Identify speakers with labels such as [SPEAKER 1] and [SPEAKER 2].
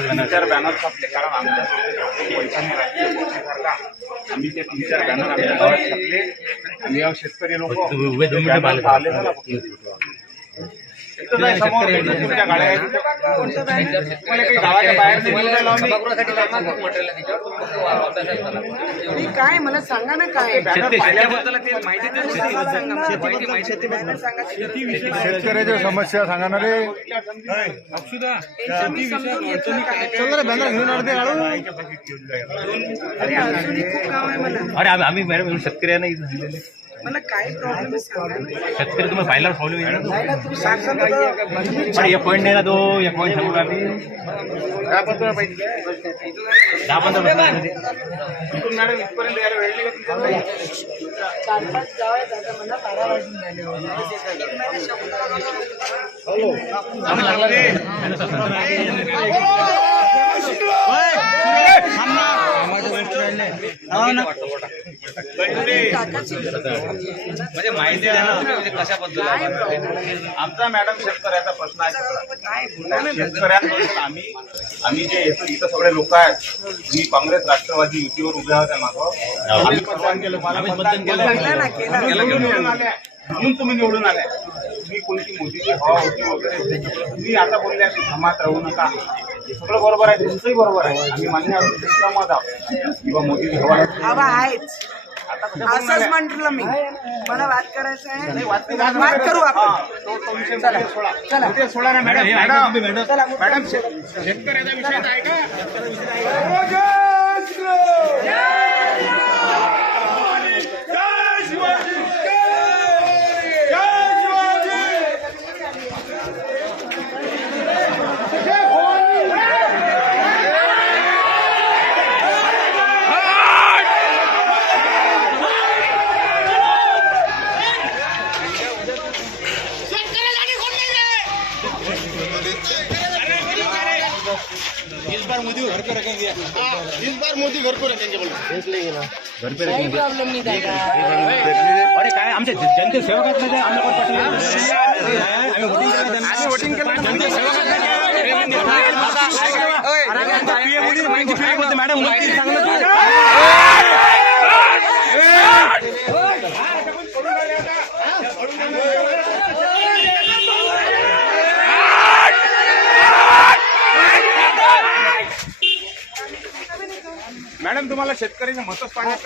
[SPEAKER 1] तीन चार बॅनर छापले कारण आमच्या आम्ही ते तीन चार बॅनर आमच्या गावात छापले आणि शेतकरी लोक आले
[SPEAKER 2] काय? मला सांगा ना काय?
[SPEAKER 3] शेतकऱ्याच्या समस्या सांगा ना रे
[SPEAKER 2] काय? अरे अजूनही खूप काम आहे मला.
[SPEAKER 4] अरे आम्ही मॅडम शेतकऱ्यांना.
[SPEAKER 2] मला काय प्रॉब्लेम आहे सांगा. ना.
[SPEAKER 4] शेतकरी तुम्हाला
[SPEAKER 2] सांगा बरं.
[SPEAKER 4] अरे एक पॉईंट नाही ना तो एक पॉईंट सांगू राहिले
[SPEAKER 1] काय पत्र पाहिजे?
[SPEAKER 4] दहा पंधरा
[SPEAKER 1] मॅडम इथपर्यंत यायला वेळ नाही का तुमच्या?
[SPEAKER 2] चार पाच गाव आहेत आता मला बारा वाजून झाले एक महिना
[SPEAKER 4] म्हणजे माहिती द्या ना म्हणजे कशा
[SPEAKER 2] काय प्रॉब्लेम
[SPEAKER 1] आमचा मॅडम शेतकऱ्याचा प्रश्न आहे. शेतकऱ्यांबद्दल आम्ही आम्ही जे येतो इथं सगळे लोक आहेत मी काँग्रेस राष्ट्रवादी युतीवर उभ्या होत्या मागं. आम्ही मतदान केलं मला मतदान केलं. म्हणून निवडून आल्या. म्हणून तुम्ही निवडून आल्या. तुम्ही कोणती मोदीची हवा होती वगैरे तुम्ही आता बोलल्या की धमात राहू नका. हे सगळं बरोबर आहे तुमचंही बरोबर आहे. आम्ही मान्य आहोत आहोत. किंवा मोदीची हवा आहे.
[SPEAKER 2] आहेच. असंच
[SPEAKER 1] आहे?
[SPEAKER 2] म्हटलं मी. मला वाद करायचा आहे.
[SPEAKER 1] वाद
[SPEAKER 2] करू आपण.
[SPEAKER 1] तो- तो विषय
[SPEAKER 2] चला,
[SPEAKER 1] पुढे सोडा.
[SPEAKER 2] चला.
[SPEAKER 1] पुढे सोडा ना मॅडम
[SPEAKER 4] हे ऐका
[SPEAKER 1] मॅडम
[SPEAKER 4] तुम्ही मॅडम
[SPEAKER 2] चला
[SPEAKER 1] मॅडम शेत- शेतकऱ्याचा विषय तर ऐका
[SPEAKER 2] काही प्रॉब्लेम नाही दादा
[SPEAKER 4] अरे काय आमच्या जनते सेवक आहेत ना ते, आम्हाला कोण पाठवलं? आम्ही voting केलं त्यांना. जनते सेवक आहेत ना ते. अरे आमचा PM मोदी माहिती PM बोलते, मॅडम
[SPEAKER 1] मॅडम तुम्हाला शेतकऱ्याचे महत्त्व पाण्यात